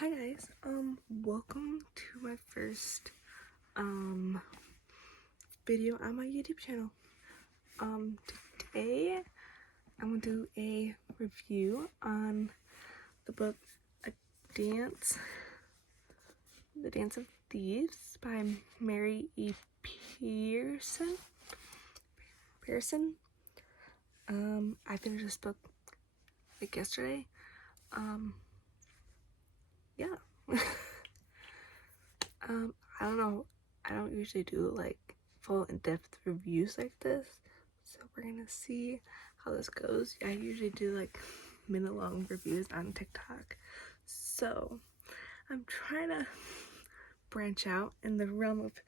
Hi guys, welcome to my first video on my YouTube channel. Today I'm gonna do a review on the book The Dance of Thieves by Mary E. Pearson. I finished this book like yesterday. Yeah. I don't know, I don't usually do like full in-depth reviews like this, so we're gonna see how this goes. I usually do like minute-long reviews on TikTok, so I'm trying to branch out in the realm of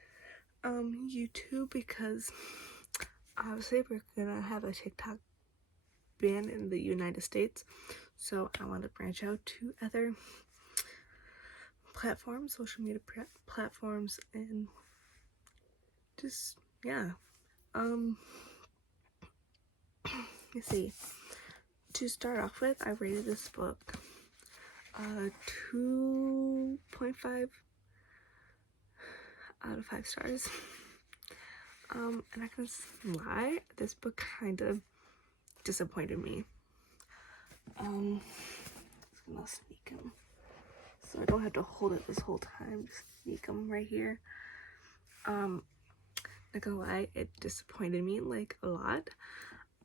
YouTube, because obviously we're gonna have a TikTok ban in the United States, so I want to branch out to other platforms, social media platforms, and just let's see. To start off with, I rated this book 2.5 out of 5 stars. And I can lie, this book kind of disappointed me. I'm just gonna sneak him so I don't have to hold it this whole time. Just sneak him right here. Not gonna lie, it disappointed me like a lot.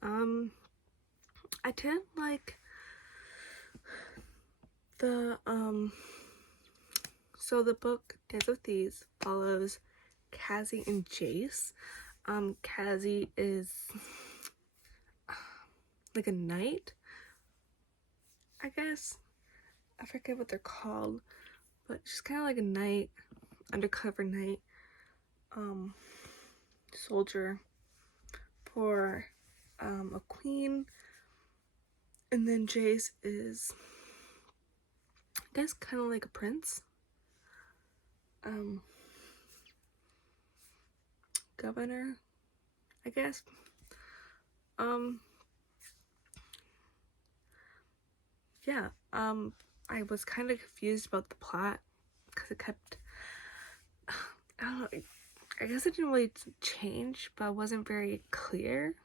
I didn't like the so the book Dance of Thieves follows Cassie and Jace. Cassie is like a knight, I guess. I forget what they're called, but she's kind of like a knight, undercover knight, soldier for a queen. And then Jace is, I guess, kind of like a prince, governor, I guess. Yeah, I was kind of confused about the plot because it kept, I don't know, I guess it didn't really change, but it wasn't very clear,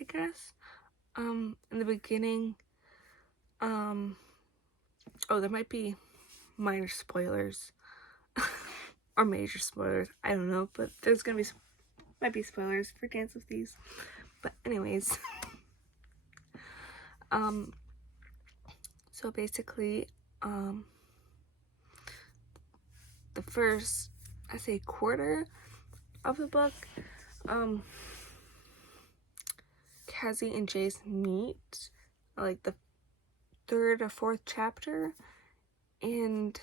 I guess. In the beginning, oh, there might be minor spoilers or major spoilers, I don't know, but there's gonna be might be spoilers for Dance of Thieves. But anyways, so basically, the first, I say, quarter of the book, Cassie and Jace meet, like the 3rd or 4th chapter, and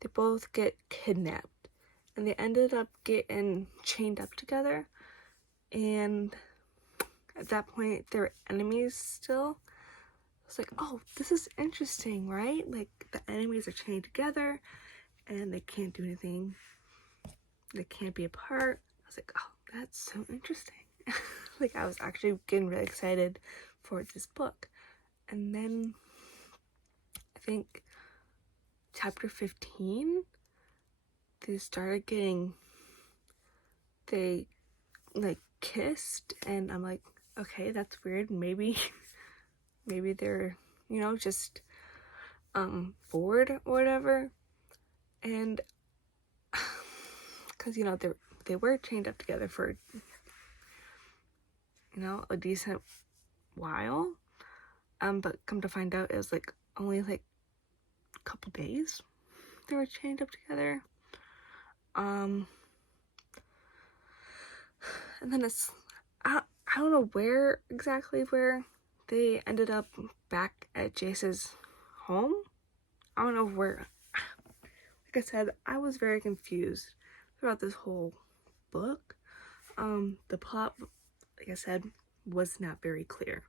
they both get kidnapped, and they ended up getting chained up together, and at that point they were enemies still. It's like, oh, this is interesting, right? Like, the enemies are chained together and they can't do anything, they can't be apart. I was like, oh, that's so interesting. Like, I was actually getting really excited for this book. And then I think chapter 15, they like kissed, and I'm like, okay, that's weird. Maybe they're, just bored or whatever. And because they were chained up together for a decent while, but come to find out, it was like only like a couple days they were chained up together. And then it's, I don't know where they ended up back at Jace's home. I don't know where. Like I said, I was very confused throughout this whole book. The plot, like I said, was not very clear.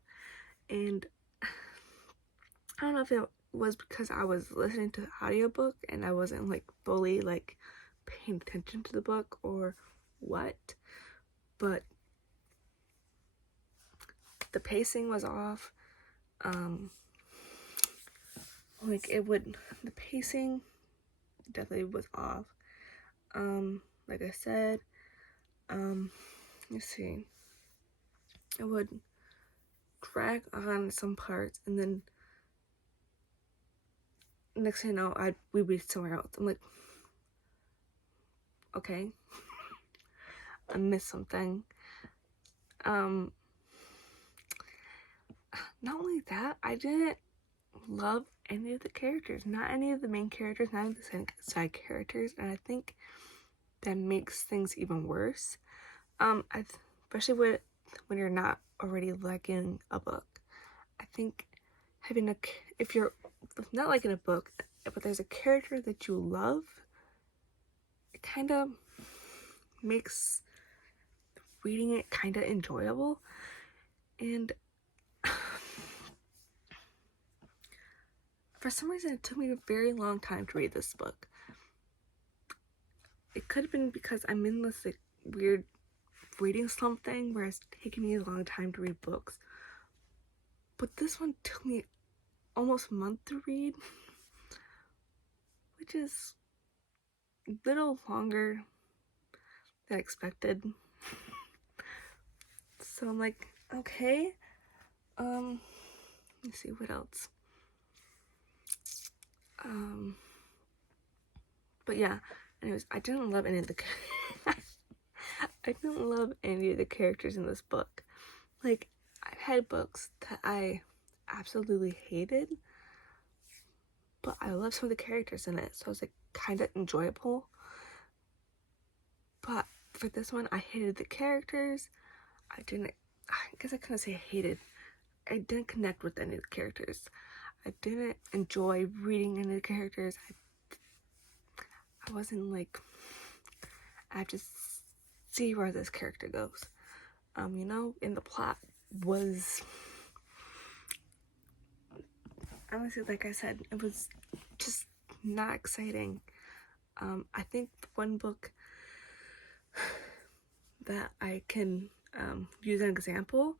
And I don't know if it was because I was listening to the audiobook and I wasn't like fully like paying attention to the book or what, but the pacing was off. like the pacing definitely was off. Like I said, let's see, it would drag on some parts, and then next thing you know, we'd be somewhere else. I'm like, okay, I missed something. Not only that, I didn't love any of the characters, not any of the main characters, not even the side characters, and I think that makes things even worse. Especially when you're not already liking a book. I think if you're not liking a book, but there's a character that you love, it kind of makes reading it kind of enjoyable. And for some reason, it took me a very long time to read this book. It could have been because I'm in this like weird reading slump thing where it's taking me a long time to read books. But this one took me almost a month to read, which is a little longer than expected. So I'm like, okay. Let's see what else. But yeah, anyways, I didn't love any of the characters in this book. Like, I've had books that I absolutely hated, but I love some of the characters in it, so it was like kind of enjoyable. But for this one, I hated the characters. I guess I couldn't say hated. I didn't connect with any of the characters. I didn't enjoy reading any of the characters. I wasn't like, I have to see where this character goes. And the plot was, honestly, like I said, it was just not exciting. I think one book that I can use an example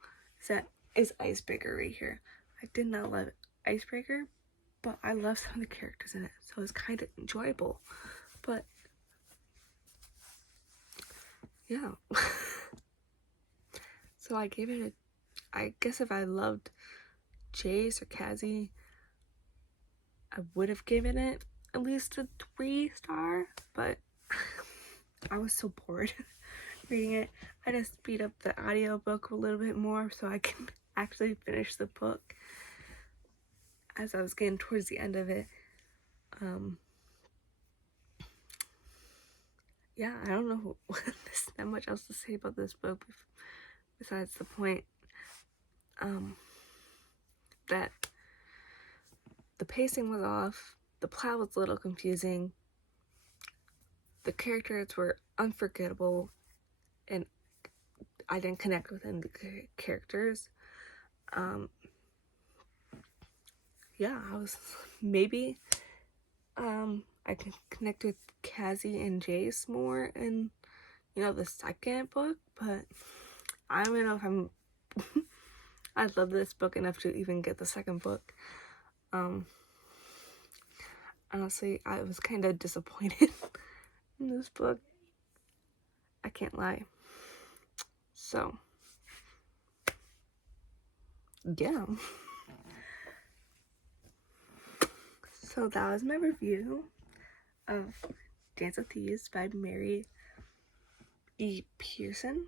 is Icebreaker right here. I did not love Icebreaker, but I love some of the characters in it, so it's kind of enjoyable. But yeah. So I gave it I guess if I loved Jace or Cassie, I would have given it at least a 3-star, but I was so bored reading it. I just speed up the audiobook a little bit more so I can actually finish the book as I was getting towards the end of it. Yeah, I don't know there's not much else to say about this book besides the point that the pacing was off, the plot was a little confusing, the characters were unforgettable, and I didn't connect with any of the characters. Yeah, I was maybe I can connect with Cassie and Jace more in the second book, but I don't know if I'm I love this book enough to even get the second book. Honestly, I was kind of disappointed in this book. I can't lie. So, yeah. So that was my review of Dance of Thieves by Mary E. Pearson.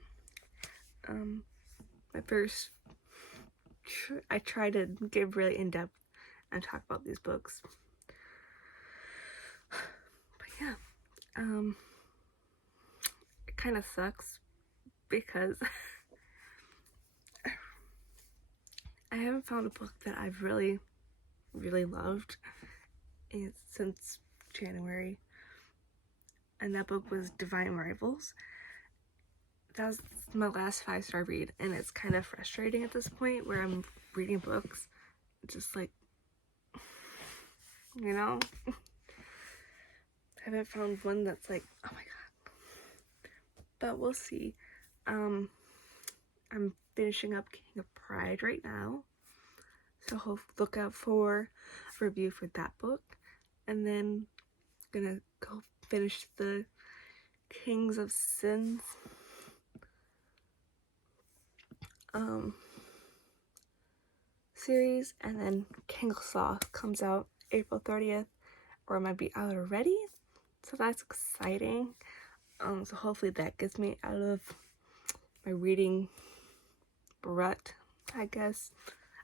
I try to get really in-depth and talk about these books. But yeah, it kind of sucks because I haven't found a book that I've really, really loved since January, and that book was Divine Rivals. That was my last 5-star read, and it's kind of frustrating at this point where I'm reading books just like, I haven't found one that's like, oh my god. But we'll see. I'm finishing up King of Pride right now, so look out for review for that book, and then I'm gonna go finish the Kings of Sins series, and then King of Sloth comes out April 30th, or it might be out already, so that's exciting. So hopefully that gets me out of my reading rut, I guess.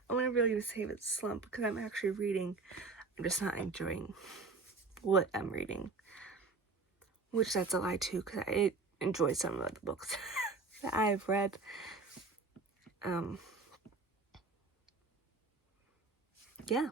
I want to really save it slump because I'm actually reading. I'm just not enjoying what I'm reading, which that's a lie too, because I enjoy some of the books that I've read. Yeah.